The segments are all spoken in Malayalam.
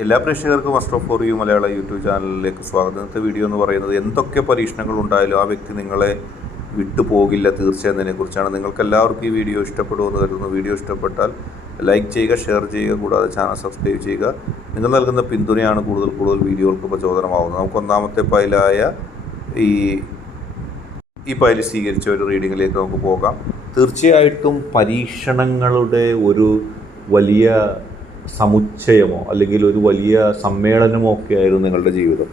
എല്ലാ പ്രേക്ഷകർക്കും muster for you Malayala YouTube ചാനലിലേക്ക് സ്വാഗതം. ഇന്നത്തെ വീഡിയോ എന്ന് പറയുന്നത് എന്തൊക്കെ പരീക്ഷണങ്ങൾ ഉണ്ടായാലും ആ വ്യക്തി നിങ്ങളെ വിട്ടുപോകില്ല തീർച്ചയായും എന്നതിനെക്കുറിച്ചാണ്. നിങ്ങൾക്ക് എല്ലാവർക്കും ഈ വീഡിയോ ഇഷ്ടപ്പെടുമെന്ന് കരുതുന്നു. വീഡിയോ ഇഷ്ടപ്പെട്ടാൽ ലൈക്ക് ചെയ്യുക, ഷെയർ ചെയ്യുക, കൂടാതെ ചാനൽ സബ്സ്ക്രൈബ് ചെയ്യുക. നിങ്ങൾ നൽകുന്ന പിന്തുണയാണ് കൂടുതൽ വീഡിയോകൾക്ക് പ്രചോദനമാകുന്നത്. നമുക്ക് ഒന്നാമത്തെ ഫയലായ ഈ ഫയൽ സ്വീകരിച്ച ഒരു റീഡിങ്ങിലേക്ക് നമുക്ക് പോകാം. തീർച്ചയായിട്ടും പരീക്ഷണങ്ങളുടെ ഒരു വലിയ സമുച്ചയമോ അല്ലെങ്കിൽ ഒരു വലിയ സമ്മേളനമോ ഒക്കെ ആയിരുന്നു നിങ്ങളുടെ ജീവിതം.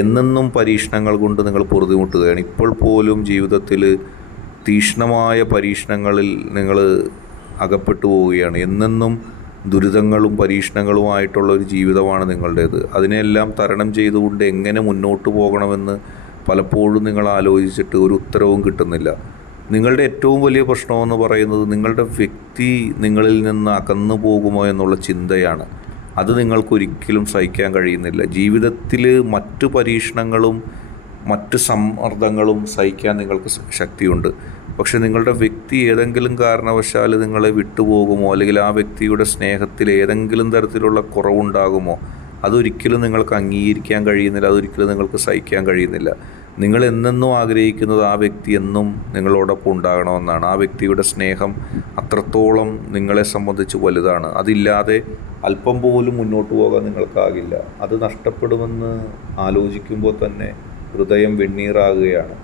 എന്നെന്നും പരീക്ഷണങ്ങൾ കൊണ്ട് നിങ്ങൾ പൊറുതിമുട്ടുകയാണ്. ഇപ്പോൾ പോലും ജീവിതത്തിൽ തീക്ഷ്ണമായ പരീക്ഷണങ്ങളിൽ നിങ്ങൾ അകപ്പെട്ടു പോവുകയാണ്. എന്നെന്നും ദുരിതങ്ങളും പരീക്ഷണങ്ങളുമായിട്ടുള്ള ഒരു ജീവിതമാണ് നിങ്ങളുടേത്. അതിനെല്ലാം തരണം ചെയ്തുകൊണ്ട് എങ്ങനെ മുന്നോട്ട് പോകണമെന്ന് പലപ്പോഴും നിങ്ങൾ ആലോചിച്ചിട്ട് ഒരു ഉത്തരവും കിട്ടുന്നില്ല. നിങ്ങളുടെ ഏറ്റവും വലിയ പ്രശ്നമെന്ന് പറയുന്നത് നിങ്ങളുടെ വ്യക്തി നിങ്ങളിൽ നിന്ന് അകന്നു പോകുമോ എന്നുള്ള ചിന്തയാണ്. അത് നിങ്ങൾക്കൊരിക്കലും സഹിക്കാൻ കഴിയുന്നില്ല. ജീവിതത്തിൽ മറ്റു പരീക്ഷണങ്ങളും മറ്റ് സമ്മർദ്ദങ്ങളും സഹിക്കാൻ നിങ്ങൾക്ക് ശക്തിയുണ്ട്. പക്ഷെ നിങ്ങളുടെ വ്യക്തി ഏതെങ്കിലും കാരണവശാൽ നിങ്ങളെ വിട്ടുപോകുമോ അല്ലെങ്കിൽ ആ വ്യക്തിയുടെ സ്നേഹത്തിൽ ഏതെങ്കിലും തരത്തിലുള്ള കുറവുണ്ടാകുമോ, അതൊരിക്കലും നിങ്ങൾക്ക് അംഗീകരിക്കാൻ കഴിയുന്നില്ല. അതൊരിക്കലും നിങ്ങൾക്ക് സഹിക്കാൻ കഴിയുന്നില്ല. നിങ്ങൾ എന്നെന്നും ആഗ്രഹിക്കുന്നത് ആ വ്യക്തി എന്നും നിങ്ങളോടൊപ്പം ഉണ്ടാകണമെന്നാണ്. ആ വ്യക്തിയുടെ സ്നേഹം അത്രത്തോളം നിങ്ങളെ സംബന്ധിച്ച് വലുതാണ്. അതില്ലാതെ അല്പം പോലും മുന്നോട്ട് പോകാൻ നിങ്ങൾക്കാകില്ല. അത് നഷ്ടപ്പെടുമെന്ന് ആലോചിക്കുമ്പോൾ തന്നെ ഹൃദയം വെണ്ണീറാകുകയാണ്.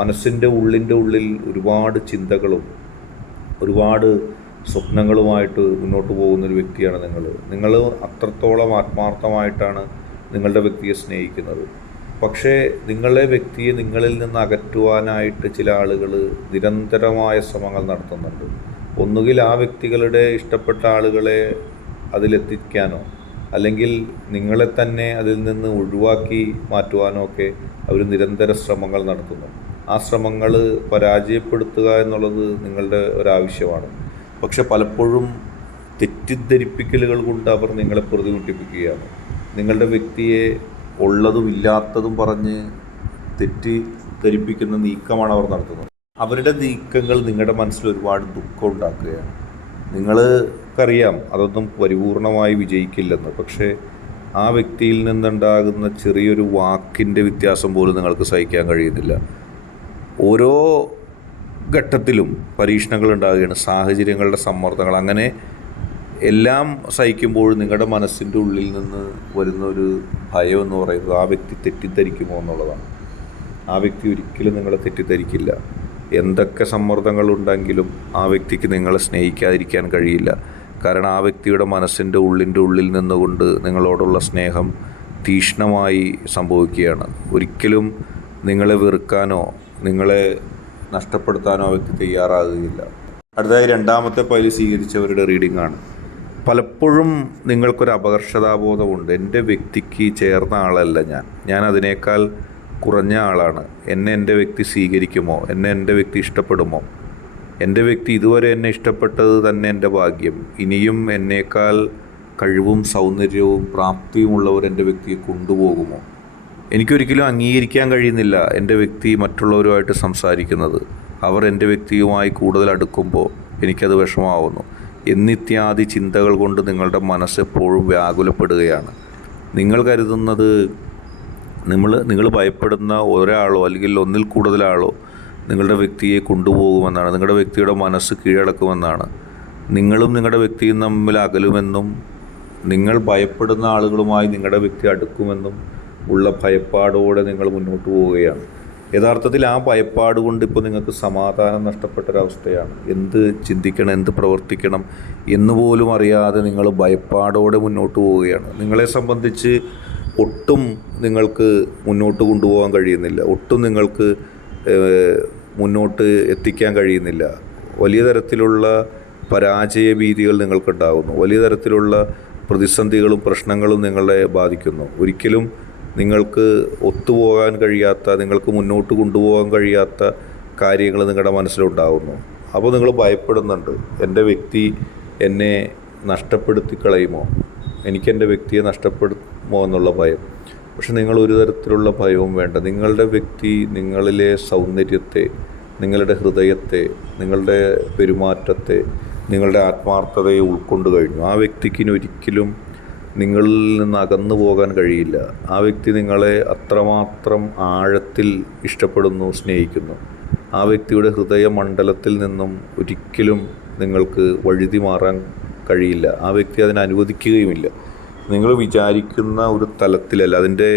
മനസ്സിൻ്റെ ഉള്ളിൽ ഒരുപാട് ചിന്തകളും ഒരുപാട് സ്വപ്നങ്ങളുമായിട്ട് മുന്നോട്ട് പോകുന്നൊരു വ്യക്തിയാണ് നിങ്ങൾ അത്രത്തോളം ആത്മാർത്ഥമായിട്ടാണ് നിങ്ങളുടെ വ്യക്തിയെ സ്നേഹിക്കുന്നത്. പക്ഷേ നിങ്ങളുടെ വ്യക്തിയെ നിങ്ങളിൽ നിന്ന് അകറ്റുവാനായിട്ട് ചില ആളുകൾ നിരന്തരമായ ശ്രമങ്ങൾ നടത്തുന്നുണ്ട്. ഒന്നുകിൽ ആ വ്യക്തികളുടെ ഇഷ്ടപ്പെട്ട ആളുകളെ അതിലെത്തിക്കാനോ അല്ലെങ്കിൽ നിങ്ങളെ തന്നെ അതിൽ നിന്ന് ഒഴിവാക്കി മാറ്റുവാനോ ഒക്കെ അവർ നിരന്തര ശ്രമങ്ങൾ നടത്തുന്നു. ആ ശ്രമങ്ങൾ പരാജയപ്പെടുത്തുക എന്നുള്ളത് നിങ്ങളുടെ ഒരാവശ്യമാണ്. പക്ഷെ പലപ്പോഴും തെറ്റിദ്ധരിപ്പിക്കലുകൾ കൊണ്ട് അവർ നിങ്ങളെ പ്രതിമുട്ടിപ്പിക്കുകയാണ്. നിങ്ങളുടെ വ്യക്തിയെ ഉള്ളതും ഇല്ലാത്തതും പറഞ്ഞ് തെറ്റിദ്ധരിപ്പിക്കുന്ന നീക്കമാണ് അവർ നടത്തുന്നത്. അവരുടെ നീക്കങ്ങൾ നിങ്ങളുടെ മനസ്സിൽ ഒരുപാട് ദുഃഖം ഉണ്ടാക്കുകയാണ്. നിങ്ങൾക്കറിയാം അതൊന്നും പരിപൂർണമായി വിജയിക്കില്ലെന്ന്. പക്ഷേ ആ വ്യക്തിയിൽ നിന്നുണ്ടാകുന്ന ചെറിയൊരു വാക്കിൻ്റെ വ്യത്യാസം പോലും നിങ്ങൾക്ക് സഹിക്കാൻ കഴിയുന്നില്ല. ഓരോ ഘട്ടത്തിലും പരീക്ഷണങ്ങൾ ഉണ്ടാകുകയാണ്, സാഹചര്യങ്ങളുടെ സമ്മർദ്ദങ്ങൾ. അങ്ങനെ എല്ലാം സഹിക്കുമ്പോൾ നിങ്ങളുടെ മനസ്സിൻ്റെ ഉള്ളിൽ നിന്ന് വരുന്ന ഒരു ഭയം എന്ന് പറയുന്നത് ആ വ്യക്തി തെറ്റിദ്ധരിക്കുമോ എന്നുള്ളതാണ്. ആ വ്യക്തി ഒരിക്കലും നിങ്ങളെ തെറ്റിദ്ധരിക്കില്ല. എന്തൊക്കെ സമ്മർദ്ദങ്ങളുണ്ടെങ്കിലും ആ വ്യക്തിക്ക് നിങ്ങളെ സ്നേഹിക്കാതിരിക്കാൻ കഴിയില്ല. കാരണം ആ വ്യക്തിയുടെ മനസ്സിൻ്റെ ഉള്ളിൽ നിന്നുകൊണ്ട് നിങ്ങളോടുള്ള സ്നേഹം തീക്ഷ്ണമായി സംഭവിക്കുകയാണ്. ഒരിക്കലും നിങ്ങളെ വെറുക്കാനോ നിങ്ങളെ നഷ്ടപ്പെടുത്താനോ ആ വ്യക്തി തയ്യാറാകുകയില്ല. അടുത്തതായി രണ്ടാമത്തെ ഫയൽ സ്വീകരിച്ചവരുടെ റീഡിംഗ് ആണ്. പലപ്പോഴും നിങ്ങൾക്കൊരു അപകർഷതാബോധമുണ്ട്. എൻ്റെ വ്യക്തിക്ക് ചേർന്ന ആളല്ല ഞാൻ അതിനേക്കാൾ കുറഞ്ഞ ആളാണ്. എൻ്റെ വ്യക്തി സ്വീകരിക്കുമോ, എൻ്റെ വ്യക്തി ഇഷ്ടപ്പെടുമോ, എൻ്റെ വ്യക്തി ഇതുവരെ എന്നെ ഇഷ്ടപ്പെട്ടത് തന്നെ എൻ്റെ ഭാഗ്യം, ഇനിയും എന്നേക്കാൾ കഴിവും സൗന്ദര്യവും പ്രാപ്തിയുമുള്ളവർ എൻ്റെ വ്യക്തിയെ കൊണ്ടുപോകുമോ, എനിക്കൊരിക്കലും അംഗീകരിക്കാൻ കഴിയുന്നില്ല എൻ്റെ വ്യക്തി മറ്റുള്ളവരുമായിട്ട് സംസാരിക്കുന്നത്, അവർ എൻ്റെ വ്യക്തിയുമായി കൂടുതൽ അടുക്കുമ്പോൾ എനിക്കത് വിഷമമാവുന്നു എന്നിത്യാദി ചിന്തകൾ കൊണ്ട് നിങ്ങളുടെ മനസ്സെപ്പോഴും വ്യാകുലപ്പെടുകയാണ്. നിങ്ങൾ കരുതുന്നത് നിങ്ങൾ ഭയപ്പെടുന്ന ഒരാളോ അല്ലെങ്കിൽ ഒന്നിൽ കൂടുതലാളോ നിങ്ങളുടെ വ്യക്തിയെ കൊണ്ടുപോകുമെന്നാണ്. നിങ്ങളുടെ വ്യക്തിയുടെ മനസ്സ് കീഴടക്കുമെന്നാണ്. നിങ്ങളും നിങ്ങളുടെ വ്യക്തിയും തമ്മിൽ അകലുമെന്നും നിങ്ങൾ ഭയപ്പെടുന്ന ആളുകളുമായി നിങ്ങളുടെ വ്യക്തി അടുക്കുമെന്നും ഉള്ള ഭയപ്പാടോടെ നിങ്ങൾ മുന്നോട്ട് പോവുകയാണ്. യഥാർത്ഥത്തിൽ ആ ഭയപ്പാട് കൊണ്ട് ഇപ്പോൾ നിങ്ങൾക്ക് സമാധാനം നഷ്ടപ്പെട്ടൊരവസ്ഥയാണ്. എന്ത് ചിന്തിക്കണം, എന്ത് പ്രവർത്തിക്കണം എന്നുപോലും അറിയാതെ നിങ്ങൾ ഭയപ്പാടോടെ മുന്നോട്ട് പോവുകയാണ്. നിങ്ങളെ സംബന്ധിച്ച് ഒട്ടും നിങ്ങൾക്ക് മുന്നോട്ട് കൊണ്ടുപോകാൻ കഴിയുന്നില്ല. ഒട്ടും നിങ്ങൾക്ക് മുന്നോട്ട് എത്തിക്കാൻ കഴിയുന്നില്ല. വലിയ തരത്തിലുള്ള പരാജയ ഭീതികൾ നിങ്ങൾക്കുണ്ടാകുന്നു. വലിയ തരത്തിലുള്ള പ്രതിസന്ധികളും പ്രശ്നങ്ങളും നിങ്ങളെ ബാധിക്കുന്നു. ഒരിക്കലും നിങ്ങൾക്ക് ഒത്തുപോകാൻ കഴിയാത്ത, നിങ്ങൾക്ക് മുന്നോട്ട് കൊണ്ടുപോകാൻ കഴിയാത്ത കാര്യങ്ങൾ നിങ്ങളുടെ മനസ്സിലുണ്ടാകുന്നു. അപ്പോൾ നിങ്ങൾ ഭയപ്പെടുന്നുണ്ട്, എൻ്റെ വ്യക്തി എന്നെ നഷ്ടപ്പെടുത്തി കളയുമോ, എനിക്കെൻ്റെ വ്യക്തിയെ നഷ്ടപ്പെടുമോ എന്നുള്ള ഭയം. പക്ഷെ നിങ്ങൾ ഒരു തരത്തിലുള്ള ഭയവും വേണ്ട. നിങ്ങളുടെ വ്യക്തി നിങ്ങളിലെ സൗന്ദര്യത്തെ, നിങ്ങളുടെ ഹൃദയത്തെ, നിങ്ങളുടെ പെരുമാറ്റത്തെ, നിങ്ങളുടെ ആത്മാർത്ഥതയെ ഉൾക്കൊണ്ട് കഴിഞ്ഞു. ആ വ്യക്തിക്കിന് ഒരിക്കലും നിങ്ങളിൽ നിന്ന് അകന്നു പോകാൻ കഴിയില്ല. ആ വ്യക്തി നിങ്ങളെ അത്രമാത്രം ആഴത്തിൽ ഇഷ്ടപ്പെടുന്നു, സ്നേഹിക്കുന്നു. ആ വ്യക്തിയുടെ ഹൃദയമണ്ഡലത്തിൽ നിന്നും ഒരിക്കലും നിങ്ങൾക്ക് വഴുതി മാറാൻ കഴിയില്ല. ആ വ്യക്തി അതിനെ അനുവദിക്കുകയുമില്ല. നിങ്ങൾ വിചാരിക്കുന്ന ഒരു തലത്തിലല്ല, അതിൻ്റെ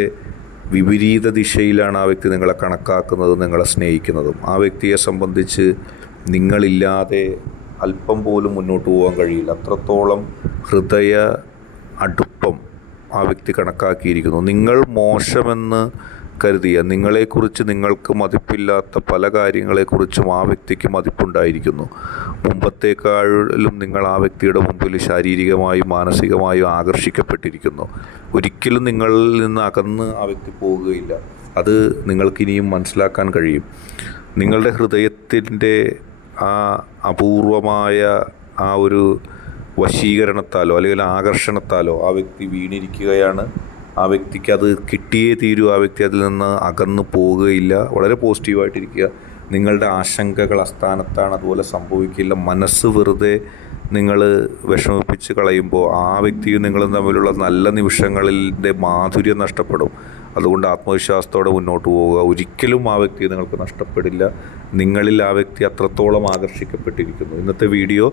വിപരീത ദിശയിലാണ് ആ വ്യക്തി നിങ്ങളെ കണക്കാക്കുന്നതും നിങ്ങളെ സ്നേഹിക്കുന്നതും. ആ വ്യക്തിയെ സംബന്ധിച്ച് നിങ്ങളില്ലാതെ അല്പം പോലും മുന്നോട്ട് പോകാൻ കഴിയില്ല. അത്രത്തോളം ഹൃദയ അടുപ്പം ആ വ്യക്തി കണക്കാക്കിയിരിക്കുന്നു. നിങ്ങൾ മോശമെന്ന് കരുതിയ, നിങ്ങളെക്കുറിച്ച് നിങ്ങൾക്ക് മതിപ്പില്ലാത്ത പല കാര്യങ്ങളെക്കുറിച്ചും ആ വ്യക്തിക്ക് മതിപ്പുണ്ടായിരിക്കുന്നു. മുമ്പത്തേക്കാളും നിങ്ങൾ ആ വ്യക്തിയുടെ മുമ്പിൽ ശാരീരികമായും മാനസികമായും ആകർഷിക്കപ്പെട്ടിരിക്കുന്നു. ഒരിക്കലും നിങ്ങളിൽ നിന്ന് അകന്ന് ആ വ്യക്തി പോവുകയില്ല. അത് നിങ്ങൾക്കിനിയും മനസ്സിലാക്കാൻ കഴിയും. നിങ്ങളുടെ ഹൃദയത്തിൻ്റെ ആ അപൂർവമായ ആ ഒരു വശീകരണത്താലോ അല്ലെങ്കിൽ ആകർഷണത്താലോ ആ വ്യക്തി വീണിരിക്കുകയാണ്. ആ വ്യക്തിക്ക് അത് കിട്ടിയേ തീരൂ. ആ വ്യക്തി അതിൽ നിന്ന് അകന്നു പോവുകയില്ല. വളരെ പോസിറ്റീവായിട്ടിരിക്കുക. നിങ്ങളുടെ ആശങ്കകൾ അസ്ഥാനത്താണ്, അതുപോലെ സംഭവിക്കില്ല. മനസ്സ് വെറുതെ നിങ്ങൾ വിഷമിപ്പിച്ച് കളയുമ്പോൾ ആ വ്യക്തിയും നിങ്ങളും തമ്മിലുള്ള നല്ല നിമിഷങ്ങളിൻ്റെ മാധുര്യം നഷ്ടപ്പെടും. അതുകൊണ്ട് ആത്മവിശ്വാസത്തോടെ മുന്നോട്ട് പോവുക. ഒരിക്കലും ആ വ്യക്തി നിങ്ങൾക്ക് നഷ്ടപ്പെടില്ല. നിങ്ങളിൽ ആ വ്യക്തി അത്രത്തോളം ആകർഷിക്കപ്പെട്ടിരിക്കുന്നു. ഇന്നത്തെ വീഡിയോ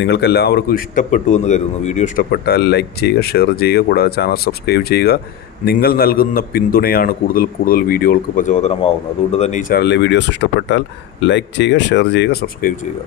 നിങ്ങൾക്കെല്ലാവർക്കും ഇഷ്ടപ്പെട്ടു എന്ന് കരുതുന്നു. വീഡിയോ ഇഷ്ടപ്പെട്ടാൽ ലൈക്ക് ചെയ്യുക, ഷെയർ ചെയ്യുക, കൂടാതെ ചാനൽ സബ്സ്ക്രൈബ് ചെയ്യുക. നിങ്ങൾ നൽകുന്ന പിന്തുണയാണ് കൂടുതൽ വീഡിയോകൾക്ക് പ്രചോദനമാവുന്നത്. അതുകൊണ്ട് തന്നെ ഈ ചാനലിലെ വീഡിയോസ് ഇഷ്ടപ്പെട്ടാൽ ലൈക്ക് ചെയ്യുക, ഷെയർ ചെയ്യുക, സബ്സ്ക്രൈബ് ചെയ്യുക.